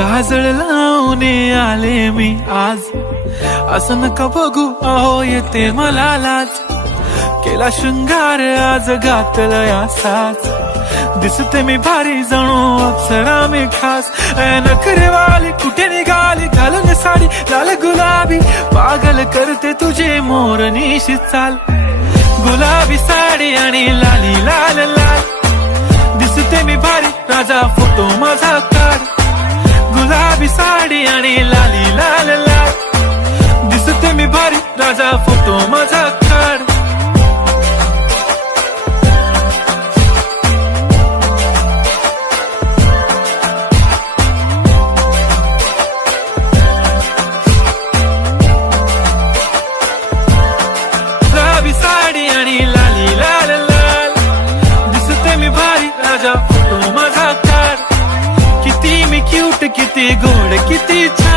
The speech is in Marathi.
काजळ लावून आले मी आज, असं नका बघू अहो येते मला लाज. केला शृंगार आज घातला असाच, दिसते मी भारी जणू अप्सरा मी खास. नखरेवाली कुठे निघाली घालून साडी लाल गुलाबी, पागल करते तुझे मोरनीशी चाल. गुलाबी साडी आणि लाली लाल लाल, दिसते मी भारी राजा फोटो माझा काढ. गुलाबी साडी आणि लाली लाल लाल, दिसते मी भारी राजा फोटो माझा काढ. गुलाबी साडी आणि लाली लाल लाल, दिसते मी भारी राजा फोटो माझा काढ. किती मी क्यूट किती गोड किती छान,